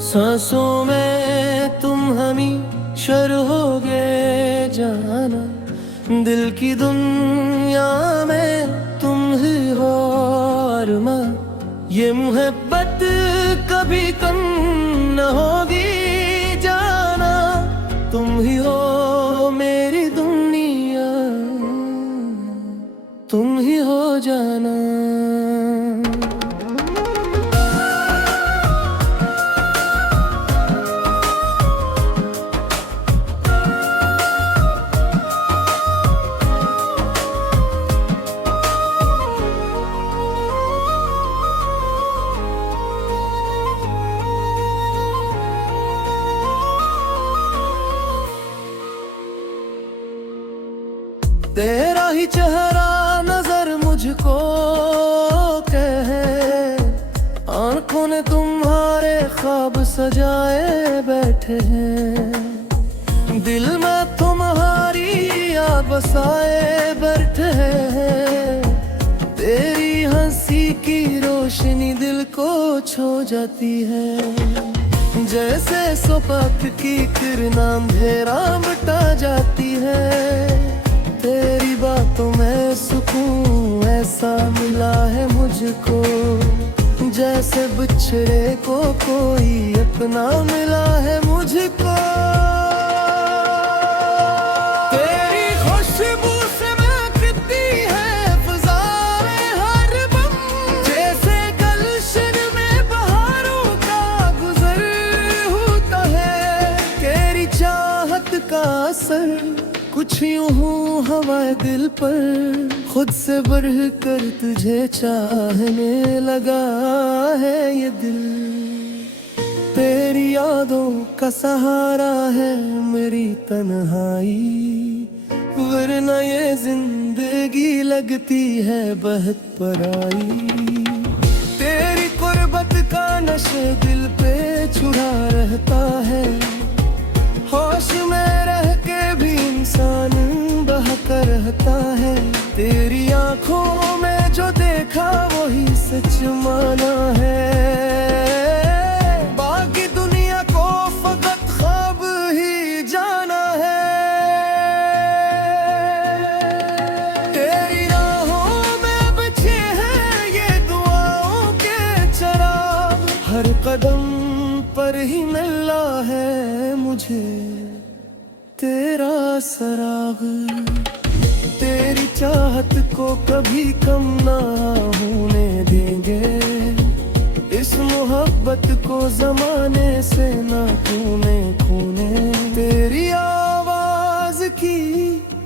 सांसों में तुम हमेशा रहोगे जाना, दिल की दुनिया में तुम ही हो अरमा। ये मोहब्बत कभी कम न होगी जाना, तुम ही हो मेरी दुनिया, तुम ही हो जाना। तेरा ही चेहरा नजर मुझको कहे, आंखों ने तुम्हारे ख्वाब सजाए बैठे हैं, दिल में तुम्हारी याद बसाए बैठे हैं। तेरी हंसी की रोशनी दिल को छू जाती है, जैसे सुबह की किरण अंधेरा मिटा जाती है। तेरी बातों में सुकून ऐसा मिला है मुझको, जैसे बिछड़े को कोई अपना मिला है मुझको। तेरी खुशबू से महकती है फिज़ाएं हर दम, जैसे गुलशन में बहारों का गुजर होता है। तेरी चाहत का असर कुछ यूं हूँ हवाए दिल पर, खुद से बढ़कर तुझे चाहने लगा है ये दिल। तेरी यादों का सहारा है मेरी तन्हाई, वरना ये जिंदगी लगती है बहुत पराई। तेरी कुर्बत का नशा दिल पे छुड़ा रहता है, होश में रह के भी इंसान बहका रहता है। तेरी आंखों में जो देखा वही सच माना है, बाकी दुनिया को फकत ख्वाब ही जाना है। तेरी राहों में बचे हैं ये दुआओं के चराग, हर कदम पर ही मिला है मुझे तेरा सराग। तेरी चाहत को कभी कम ना होने देंगे, इस मोहब्बत को जमाने से ना खूने। तेरी आवाज की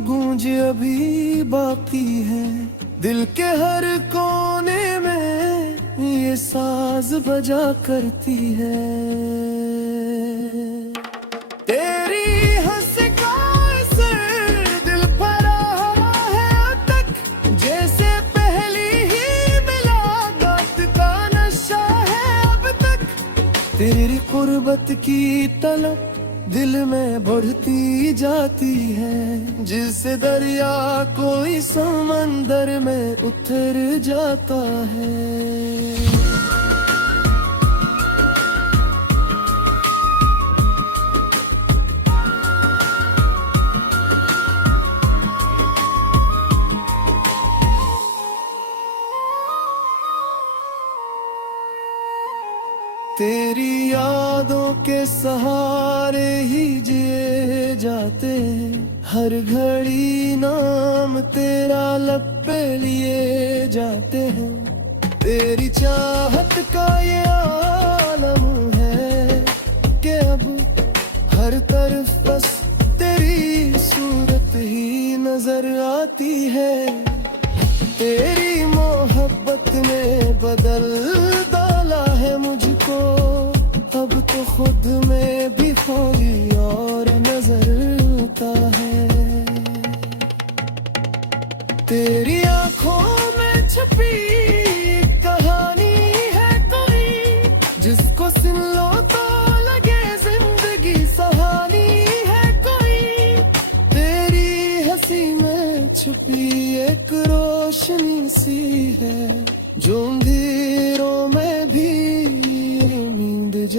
गूंज अभी बाकी है, दिल के हर कोने में ये साज बजा करती है। तेरी हंसी का असर दिल पर रहा है अब तक, जैसे पहली ही मुलाकात का नशा है अब तक। तेरी कुर्बत की तलब दिल में बढ़ती जाती है, जिससे दरिया कोई समंदर में उतर जाता है। तेरी यादों के सहारे ही जिए जाते हैं, हर घड़ी नाम तेरा लब पे लिए जाते हैं। तेरी चाहत का ये आलम है कि अब हर तरफ बस तेरी सूरत ही नजर आती है। तेरी मोहब्बत ने बदल डाला है मुझको, अब तो खुद में भी कोई और नजर आता है। तेरी आंखों में छुपी कहानी है कोई, जिसको सुन लो तो लगे जिंदगी सहानी।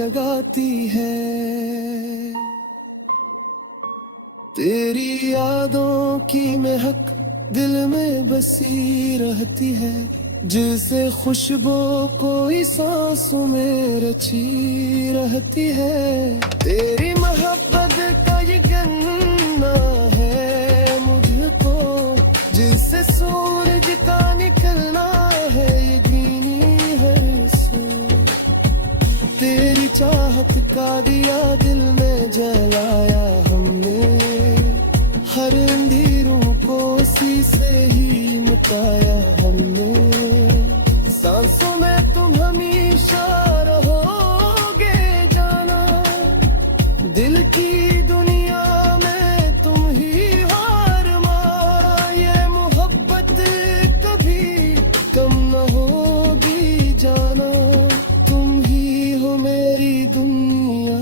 जगाती है। तेरी यादों की महक दिल में बसी रहती है, जिसे खुशबू कोई सांसों में रची रहती है। तेरी मोहब्बत का ये गन्ना है मुझको, जिससे सूरज का निकलना है ये दीनी है सो। तेरी चाहत का दिया दिल में जलाया हमने, हर अंधेरों को उसी से ही मुकाया हमने। सांसों में तुम हमेशा रहोगे जाना, दिल की दुनिया में तुम ही हार मारा। ये मोहब्बत कभी कम न होगी जाना, तुम ही हो मेरी दुनिया,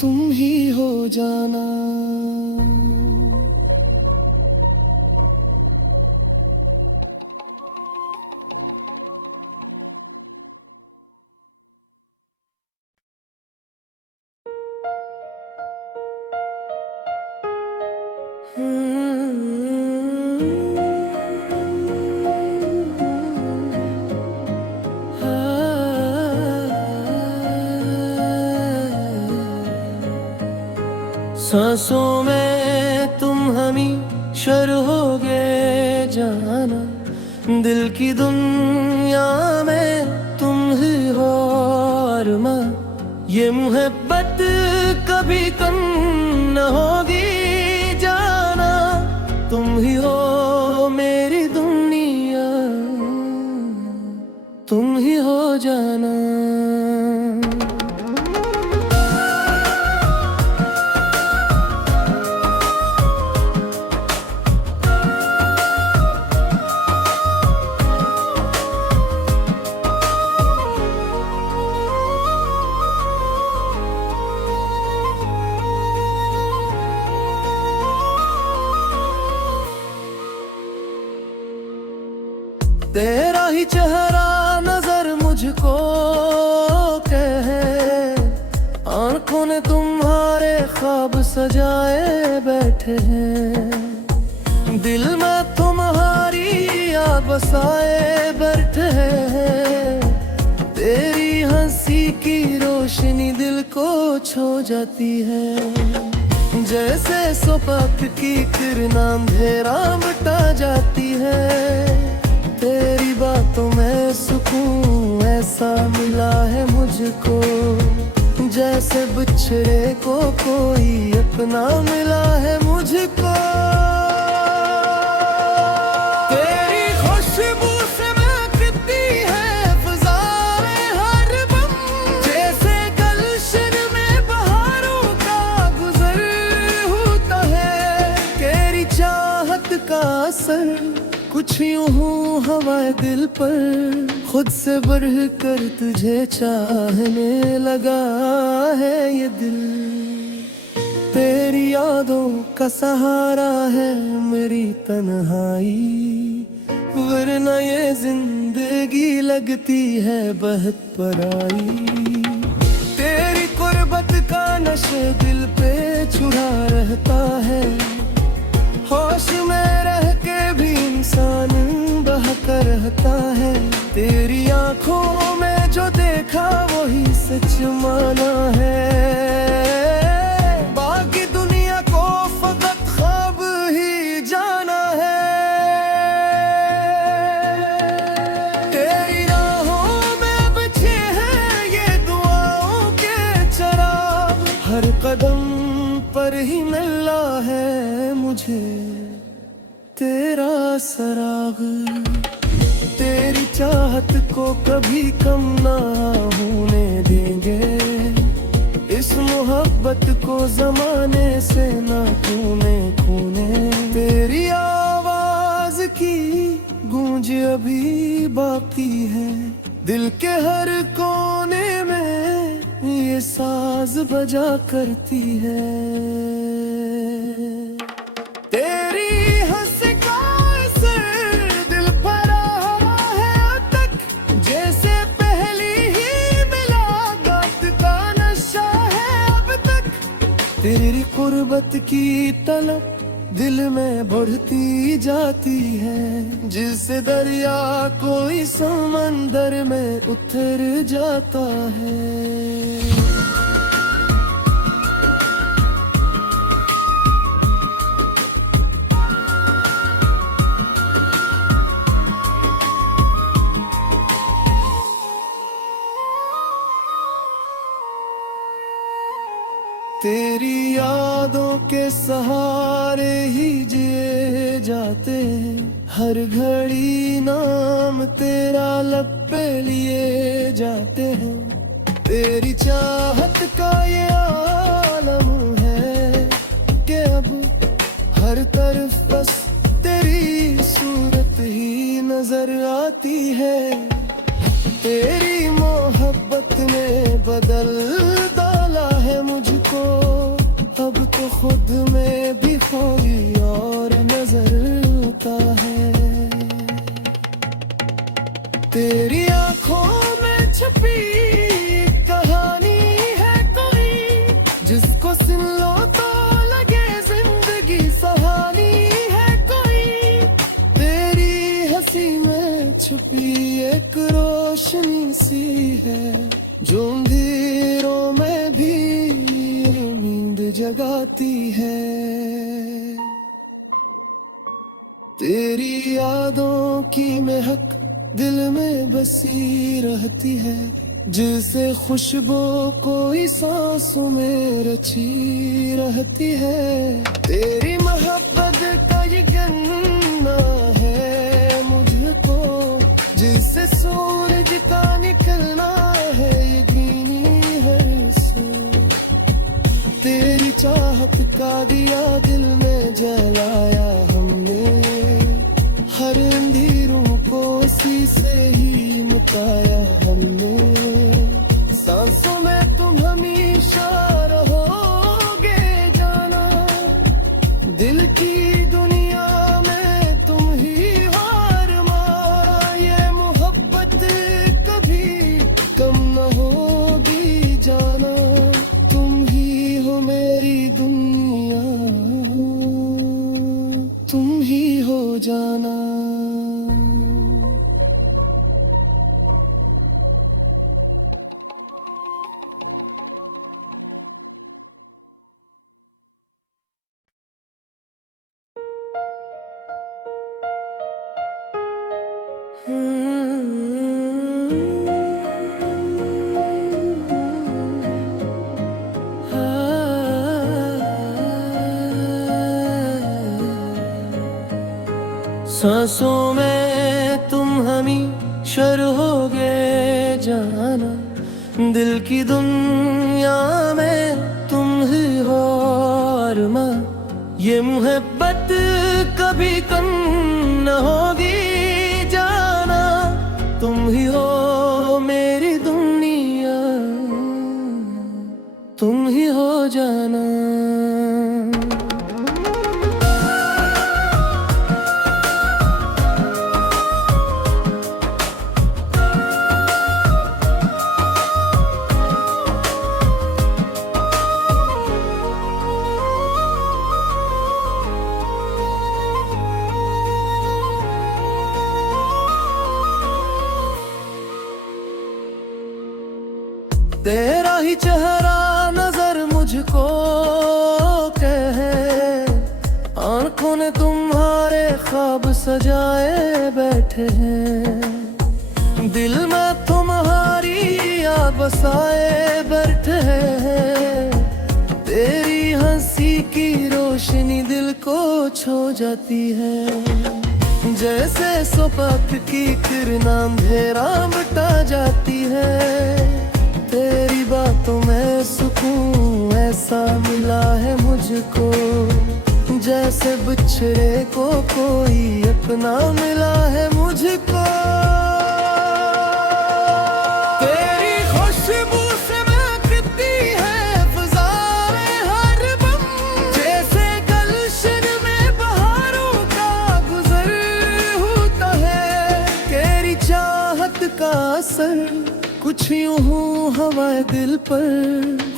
तुम ही हो जाना। सांसों में तुम हमेशा रहोगे जाना, दिल की दुनिया में तुम ही हो अरमा। ये मोहब्बत कभी कम न होगी जाना, तुम ही हो मेरी दुनिया, तुम ही हो जाना। तेरा ही चेहरा नजर मुझको कहे, आंखों ने तुम्हारे ख्वाब सजाए बैठे हैं। दिल में तुम्हारी याद बसाए बैठे हैं। तेरी हंसी की रोशनी दिल को छू जाती है, जैसे सुबह की किरण अंधेरा मिटा जाती है। तेरी बातों में सुकून ऐसा मिला है मुझको, जैसे बिछड़े को कोई अपना मिला है मुझको। तेरी खुशबू से महकती है फिज़ाएं हर दम, जैसे गुलशन में बहारों का गुजर होता है। तेरी चाहत का असर कुछ यूं हूँ हवाए दिल पर, खुद से बढ़ कर तुझे चाहने लगा है ये दिल। तेरी यादों का सहारा है मेरी तन्हाई, वरना ये जिंदगी लगती है बहुत पराई। तेरी कुर्बत का नशे दिल पे छुड़ा रहता है, होश में रह के भी इंसान बहका रहता है। तेरी आंखों में जो देखा वही सच माना है, बाकी दुनिया को फकत ख्वाब ही जाना है। तेरी राहों में बचे हैं ये दुआओं के चराग, हर कदम पर ही मिला है मुझे तेरा सराग। तेरी चाहत को कभी कम ना होने देंगे, इस मोहब्बत को जमाने से ना खूने। तेरी आवाज की गूंज अभी बाकी है, दिल के हर कोने में ये साज बजा करती है। तेरी हंसी का असर दिल पर रहा है अब तक, जैसे पहली ही गुर्बत की तलब दिल में बढ़ती जाती है, जिससे दरिया कोई समंदर में उतर जाता है। तेरी यादों के सहारे ही जिए जाते हैं, हर घड़ी नाम तेरा लब पे लिए जाते हैं। तेरी चाहत का ये आलम है कि अब हर तरफ बस तेरी सूरत ही नजर आती है। तेरी मोहब्बत ने बदल डाला है मुझको, अब तो खुद में भी कोई और नजर आता है। तेरी आंखों में छुपी कहानी है कोई, जिसको सुन लो तो लगे जिंदगी सहानी है कोई। तेरी हंसी में छुपी एक रोशनी सी है, जो अंधेरों में भी नींद जगाती है। तेरी यादों की महक दिल में बसी रहती है, जिसे खुशबू कोई सांसों में रची रहती है। तेरी मोहब्बत का ये गन्ना है मुझको, जिससे सूरज का निकलना है ये दीनी है सो। तेरी चाहत का दिया दिल में जलाया हमने, हर अंधेरों को उसी से ही मिटाया हमने। सांसों में तुम हमेशा रहोगे जाना, दिल की दुनिया में तुम ही हार मारा। ये मोहब्बत कभी कम न होगी जाना, तुम ही हो मेरी दुनिया, तुम ही हो जाना। सांसों में तुम हमेशा रहोगे जाना, दिल की दुनिया में तुम ही हो अरमा। ये मोहब्बत कभी कम न होगी जाना, तुम ही हो मेरी दुनिया, तुम ही हो जाना। तेरा ही चेहरा नजर मुझको कहे, आंखों ने तुम्हारे ख्वाब सजाए बैठे हैं। दिल में तुम्हारी याद बसाए बैठे हैं। तेरी हंसी की रोशनी दिल को छू जाती है, जैसे सुबह की किरण अंधेरा मिटा जाती है। तेरी बातों में सुकून ऐसा मिला है मुझको, जैसे बिछड़े को कोई अपना मिला है मुझको। तेरी खुशबू से महकती है फिज़ाएं हर बम, जैसे गुलशन में बहारों का गुजर होता है। तेरी चाहत का असर कुछ यूं हवाए दिल पर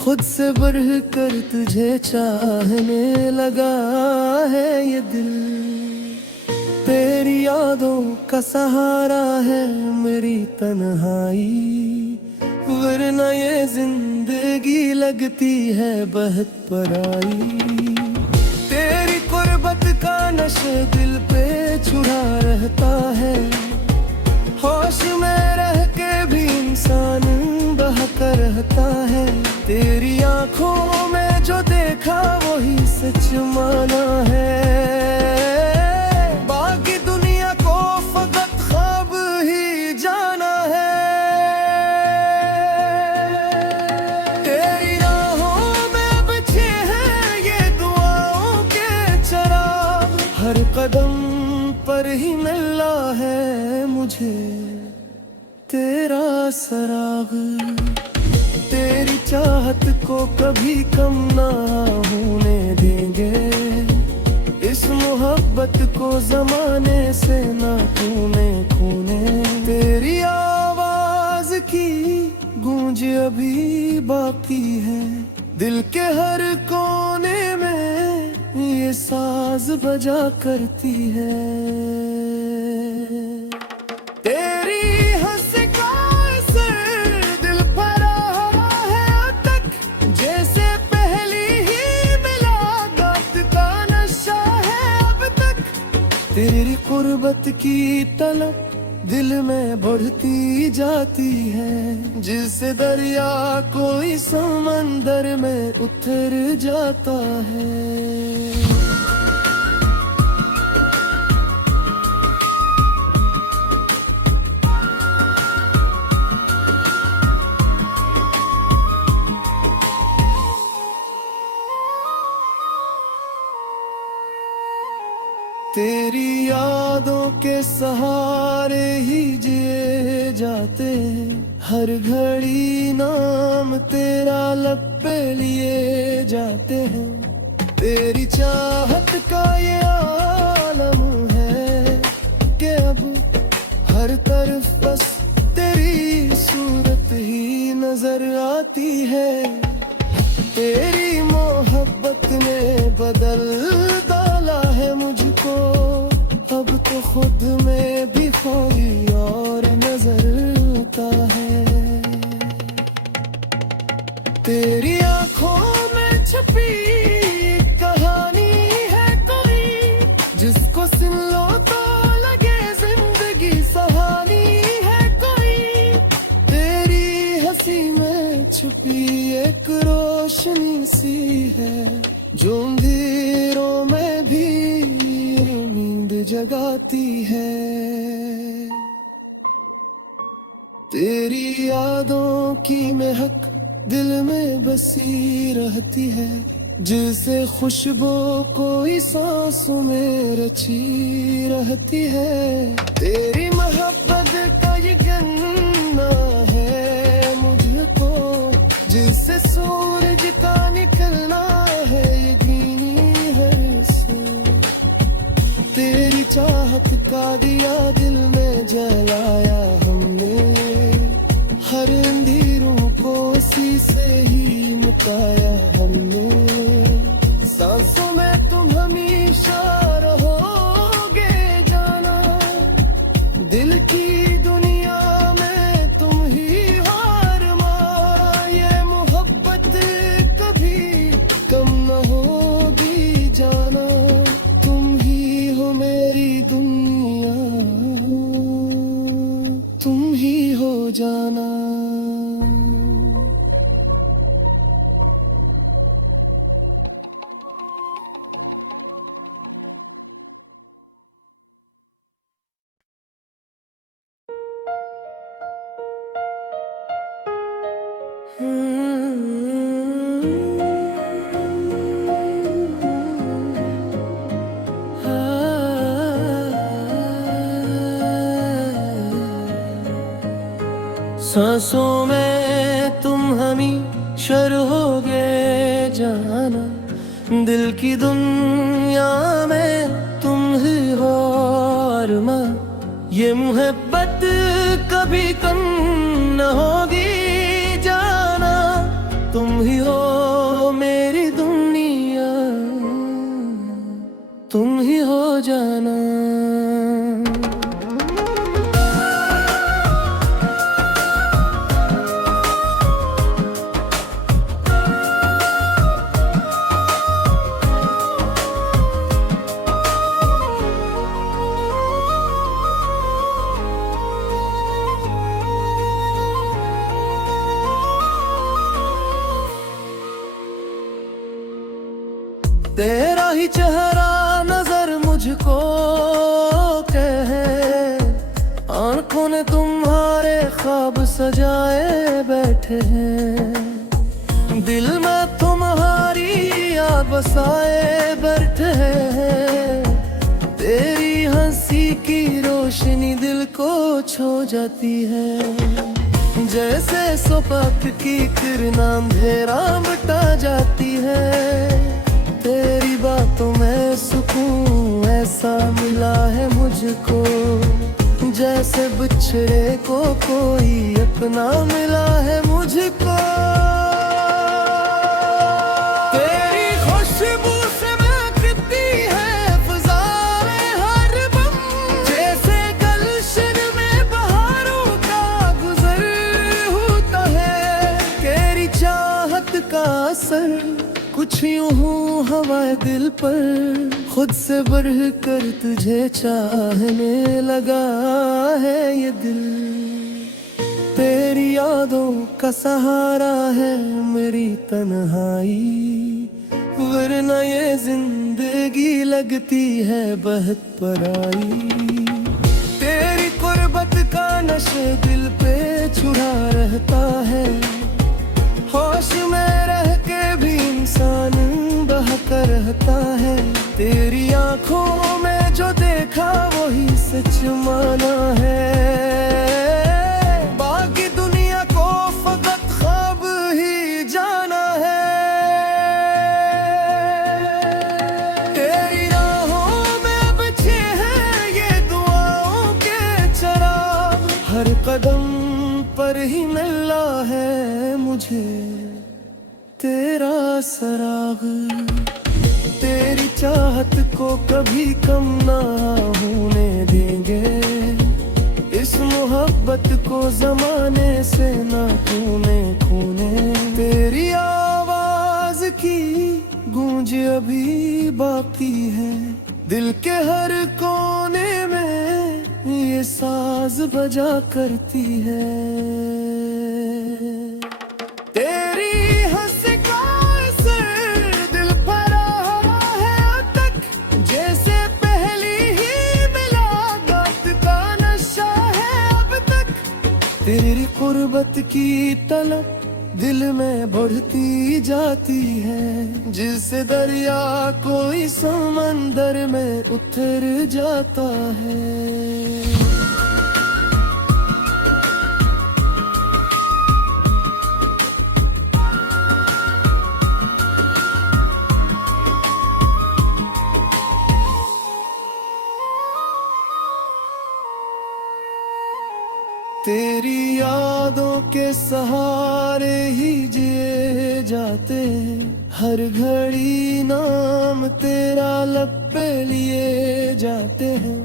खुद से बढ़ कर तुझे चाहने लगा है ये दिल। तेरी यादों का सहारा है मेरी तन्हाई, वरना ये जिंदगी लगती है बहुत पराई। तेरी कुर्बत का नशा दिल पे छुड़ा रहता है, होश में रह के भी इंसान बहका रहता है। तेरी आंखों में जो देखा वही सच माना है, बाकी दुनिया को फकत ख्वाब ही जाना है। तेरी राहों में बचे हैं ये दुआओं के चराग, हर कदम पर ही मिला है मुझे तेरा सराग। तेरी चाहत को कभी कम ना होने देंगे, इस मोहब्बत को जमाने से ना खूने। तेरी आवाज की गूंज अभी बाकी है, दिल के हर कोने में ये साज बजा करती है। तेरी हंसी का असर दिल पर रहा है अब तक, जैसे पहली ही मुलाकात का नशा है अब तक। तेरी कुर्बत की तलब दिल में बढ़ती जाती है, जिससे दरिया कोई समंदर में उतर जाता है। तेरी यादों के सहारे ही जिए जाते हैं, हर घड़ी नाम तेरा लब पे लिए जाते हैं। तेरी चाहत का ये आलम है कि अब हर तरफ बस तेरी सूरत ही नजर आती है। तेरी मोहब्बत ने बदल डाला है मुझको, अब तो खुद में भी कोई और नजर आता है। तेरी आंखों में छुपी कहानी है कोई, जिसको सुन लो तो लगे जिंदगी सहानी है कोई। तेरी हंसी में छुपी एक रोशनी सी है, जो अंधेरों में भी नींद जगाती है। तेरी यादों की महक दिल में बसी रहती है, जिसे खुशबू कोई सांसों में रची रहती है। तेरी मोहब्बत का ये गन्ना है मुझको, जिससे सूरज का निकलना है यकीनी है इसे। तेरी चाहत का दिया दिल में जलाया हमने, हर अंधेरों को उसी से ही मुकाया हमने। सांसों में तुम हमेशा रहोगे जाना, दिल की दुनिया में तुम ही हार मारा। ये मोहब्बत कभी कम न होगी जाना, तुम ही हो मेरी दुनिया, तुम ही हो जाना। सांसों में तुम हमेशा रहोगे जाना, दिल की दुनिया में तुम ही हो अरमा। ये मोहब्बत कभी कम न होगी जाना, तुम ही हो तेरा ही चेहरा नजर मुझको कहे, आंखों ने तुम्हारे ख्वाब सजाए बैठे हैं, दिल में तुम्हारी याद बसाए बैठे हैं। तेरी हंसी की रोशनी दिल को छू जाती है, जैसे सुबह की किरण अंधेरा मिटा जाती है। तेरी बातों में सुकून ऐसा मिला है मुझको, जैसे बिछड़े को कोई अपना मिला है मुझको। तेरी खुशबू से महकती है फिजाएं हर दम, जैसे गुलशन में बहारों का गुजर होता है। तेरी चाहत का असर कुछ यूं हूँ हवाए दिल पर, खुद से बढ़ कर तुझे चाहने लगा है ये दिल। तेरी यादों का सहारा है मेरी तन्हाई, वरना ये जिंदगी लगती है बहुत पराई। तेरी कुर्बत का नशे दिल पे छुड़ा रहता है, होश में रह के भी इंसान बहका रहता है। तेरी आंखों में जो देखा वही सच माना है, बाकी दुनिया को फकत ख्वाब ही जाना है। तेरी राहों में बचे हैं ये दुआओं के चराग, हर कदम पर ही मिला है मुझे तेरा सराग। तेरी चाहत को कभी कम ना होने देंगे, इस मोहब्बत को जमाने से ना खूने। तेरी आवाज की गूंज अभी बाकी है, दिल के हर कोने में ये साज बजा करती है। तेरी हंसी का असर दिल पर रहा है अब तक, जैसे पहली ही मुलाकात का नशा है अब तक। तेरी कुर्बत की तलब दिल में बढ़ती जाती है, जिससे दरिया कोई समंदर में उतर जाता है। तेरी यादों के सहारे ही जिए जाते हैं, हर घड़ी नाम तेरा लब पे लिए जाते हैं।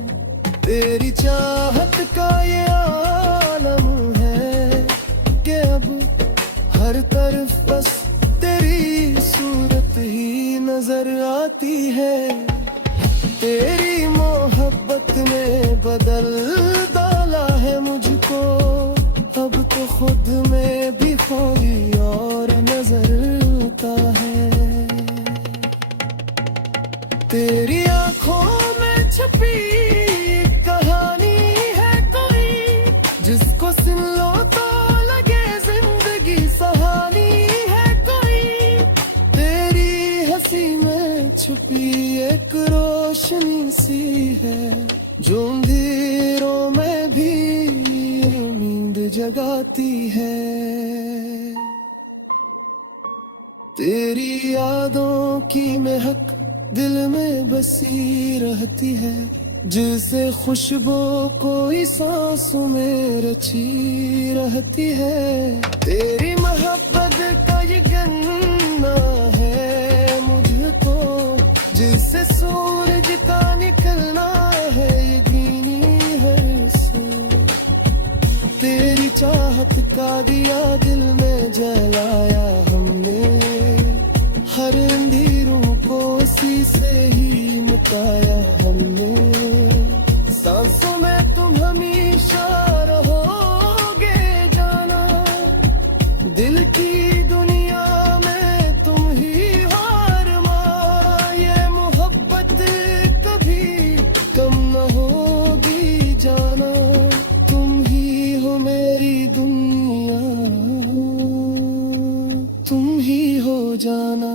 तेरी चाहत का ये आलम है कि अब हर तरफ बस तेरी सूरत ही नजर आती है। तेरी मोहब्बत ने बदल डाला है मुझको, अब तो खुद में भी कोई और नजर आता है। तेरी आंखों में छुपी कहानी है कोई, जिसको सुन लो तो लगे जिंदगी सहानी है कोई। तेरी हंसी में छुपी एक रोशनी सी है, जो अंधेरों में भी नींद जगाती है। तेरी यादों की महक दिल में बसी रहती है, जिसे खुशबू कोई सांसों में रची रहती है। तेरी मोहब्बत का ये गन्ना है मुझको, जिससे सूरज का निकलना है ये दीनी है सो। तेरी चाहत का दिया दिल में जलाया हमने, हर अंधेरों को उसी से ही मुकाया हमने। सांसों में तुम हमेशा रहोगे जाना, दिल की दुनिया में तुम ही हार मारा ये जाना।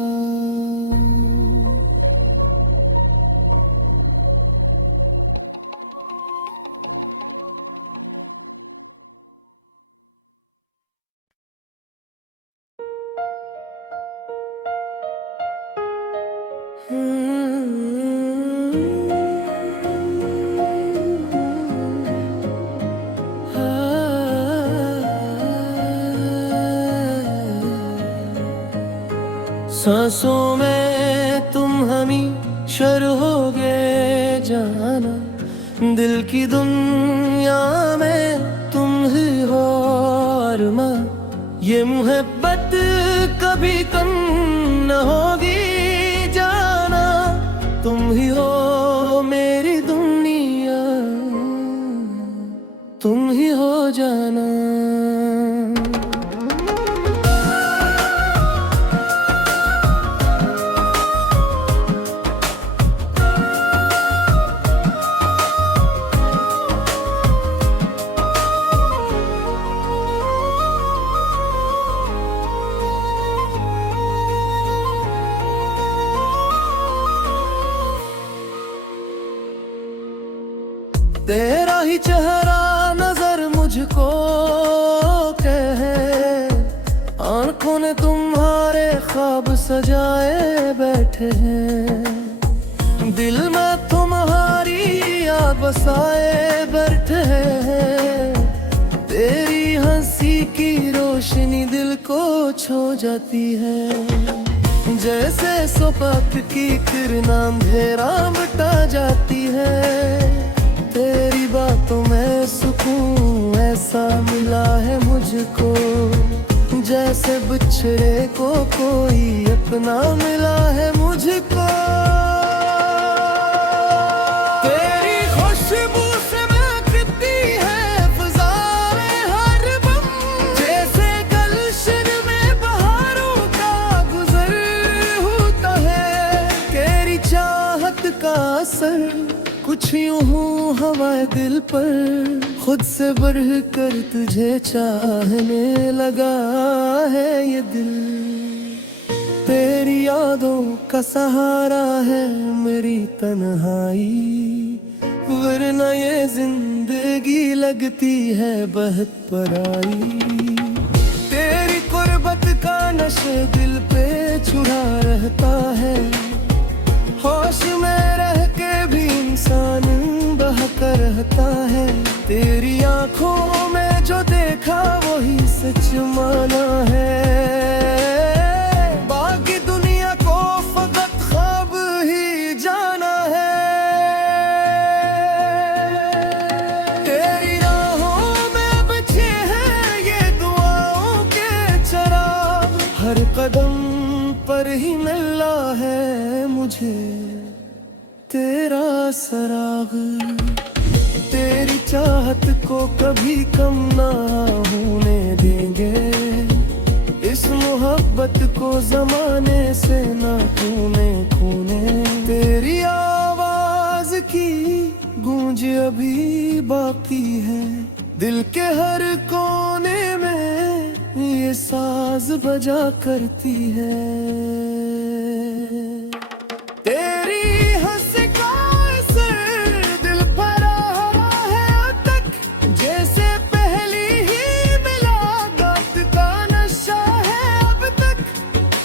सांसों में तुम हमेशा रहोगे जाना, दिल की दुनिया में तुम ही हो अरमा। ये मोहब्बत कभी कम न होगी जाना, तुम ही हो मेरी दुनिया, तुम ही हो जाना। तेरा ही चेहरा नजर मुझको कहे, आंखों ने तुम्हारे ख्वाब सजाए बैठे हैं। दिल में तुम्हारी याद बसाए बैठे हैं। तेरी हंसी की रोशनी दिल को छू जाती है, जैसे सुबह की किरण अंधेरा मिटा जाती है। तेरी बातों में सुकून ऐसा मिला है मुझको, जैसे बिछड़े को कोई अपना मिला है मुझको। तेरी खुशबू से महकती है फिज़ाएं हर बम, जैसे गुलशन में बहारों का गुजर होता है। तेरी चाहत का असर कुछ यूं हूँ हवाए दिल पर, खुद से बढ़ कर तुझे चाहने लगा है ये दिल। तेरी यादों का सहारा है मेरी तन्हाई, वरना ये जिंदगी लगती है बहुत पराई। तेरी कुर्बत का नशे दिल पे छुड़ा रहता है, होश में रह के भी इंसान बहका रहता है। तेरी आंखों में जो देखा वही सच माना है, बाकी दुनिया को फकत ख्वाब ही जाना है। तेरी राहों में बचे हैं ये दुआओं के चराग, हर कदम पर ही मिला है मुझे तेरा सराग। तेरी चाहत को कभी कम ना होने देंगे, इस मोहब्बत को जमाने से ना खूने। तेरी आवाज की गूंज अभी बाकी है, दिल के हर कोने में ये साज बजा करती है। तेरी हंसी का असर दिल पर रहा है अब तक, जैसे पहली ही मुलाकात का नशा है अब तक।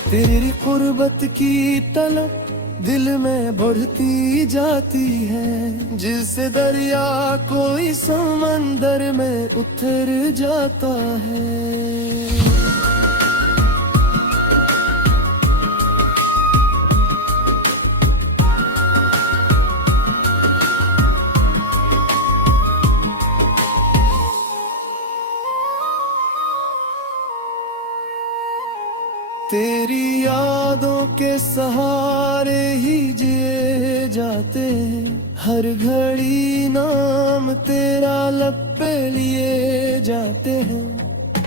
तेरी कुर्बत की तलब दिल में बढ़ती जाती है, जिससे दरिया कोई समंदर में उतर जाता है। तेरी यादों के सहारे ही जिए जाते हैं, हर घड़ी नाम तेरा लब पे लिए जाते हैं।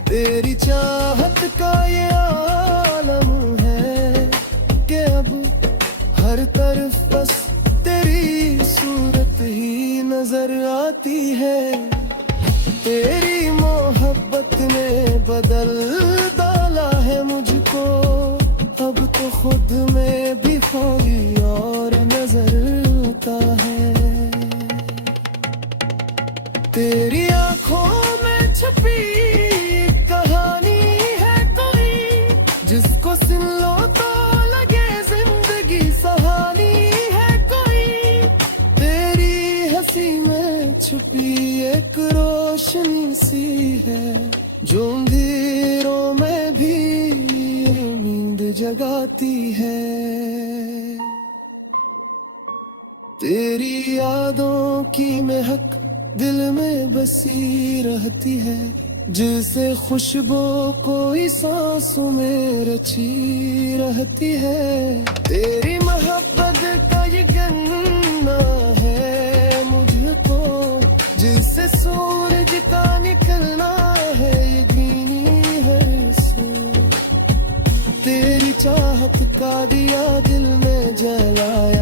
तेरी चाहत का ये आलम है कि अब हर तरफ बस तेरी सूरत ही नजर आती है। तेरी मोहब्बत ने बदल डाला है मुझको, अब जो अंधेरों में भी नींद जगाती है। तेरी यादों की महक दिल में बसी रहती है, जिसे खुशबू कोई सांसों में रची रहती है। तेरी मोहब्बत का ये गन्ना है मुझको, जिससे सूरज का निकलना है ये दीनी है सो। तेरी चाहत का दिया दिल में जलाए